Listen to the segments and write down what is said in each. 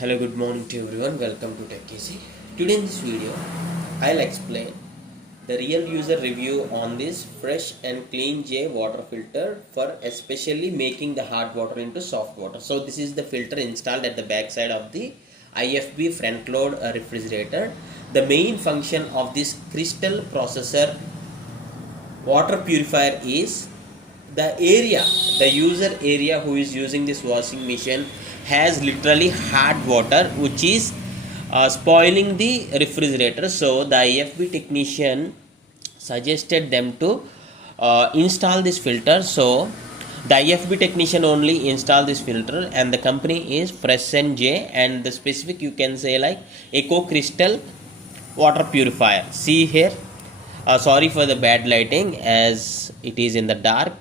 Hello, good morning to everyone. Welcome to Tech Easy. Today in this video, I'll explain the real user review on this fresh and clean J water filter for especially making the hard water into soft water. So this is the filter installed at the back side of the IFB front load refrigerator. The main function of this crystal processor water purifier is the user area who is using this washing machine has literally hard water which is spoiling the refrigerator. So the IFB technician suggested them to install this filter. So the IFB technician only install this filter, and the company is Fresh and J, and the specific you can say like Eco Crystal water purifier. See here, sorry for the bad lighting as it is in the dark.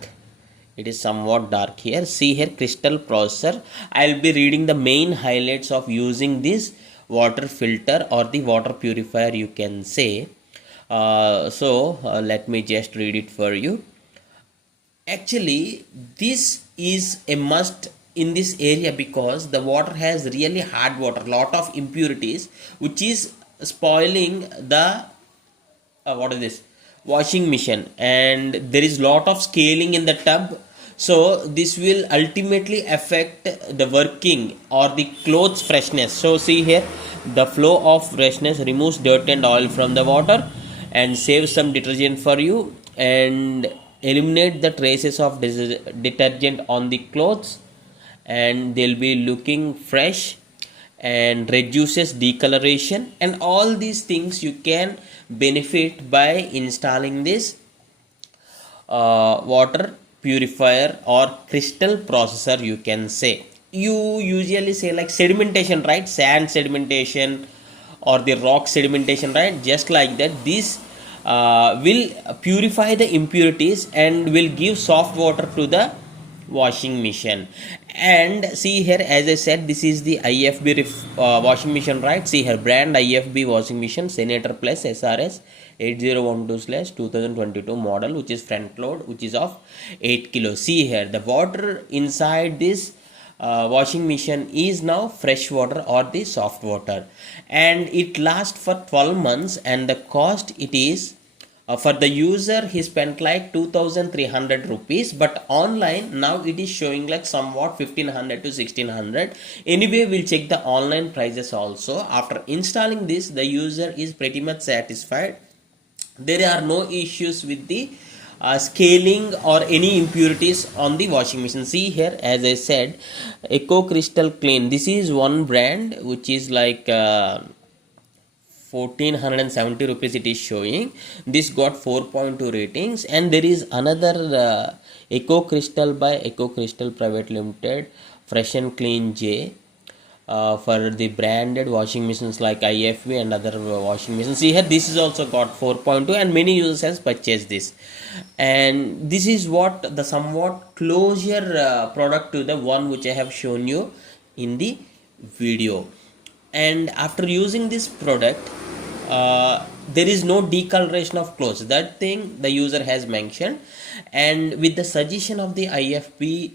It is somewhat dark here. See here, crystal processor. I'll be reading the main highlights of using this water filter or the water purifier, you can say. Let me just read it for you. Actually, this is a must in this area because the water has really hard water, lot of impurities, which is spoiling the what is this washing machine, and there is lot of scaling in the tub. So this will ultimately affect the working or the clothes freshness. So see here, the flow of freshness removes dirt and oil from the water and saves some detergent for you and eliminate the traces of detergent on the clothes, and they'll be looking fresh and reduces decoloration, and all these things you can benefit by installing this water purifier or crystal processor, you can say. You usually say like sedimentation, right? Sand sedimentation or the rock sedimentation, right? Just like that, this will purify the impurities and will give soft water to the washing machine. And see here, as I said, this is the IFB washing machine, right? See here, brand IFB washing machine, Senator Plus SRS 8012/2022 model, which is front load, which is of 8 kilos. See here, the water inside this washing machine is now fresh water or the soft water, and it lasts for 12 months, and the cost it is for the user he spent like 2300 rupees, but online now it is showing like somewhat 1500 to 1600. Anyway, we'll check the online prices also. After installing this, the user is pretty much satisfied. There are no issues with the scaling or any impurities on the washing machine. See here, as I said, Eco Crystal Clean, this is one brand which is like 1470 rupees it is showing. This got 4.2 ratings, and there is another Eco Crystal by Eco Crystal Private Limited, Fresh and Clean J, for the branded washing machines like IFB and other washing machines. See here, this is also got 4.2, and many users has purchased this, and this is what the somewhat closer product to the one which I have shown you in the video. And after using this product, there is no decoloration of clothes, that thing the user has mentioned, and with the suggestion of the IFB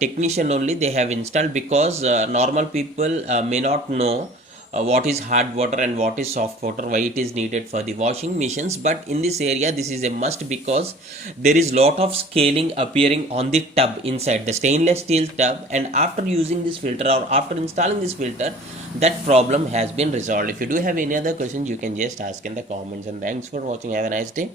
technician only they have installed, because normal people may not know what is hard water and what is soft water, why it is needed for the washing machines. But in this area, this is a must, because there is lot of scaling appearing on the tub inside the stainless steel tub, and after using this filter or after installing this filter, that problem has been resolved. If you do have any other questions, you can just ask in the comments, and thanks for watching. Have a nice day.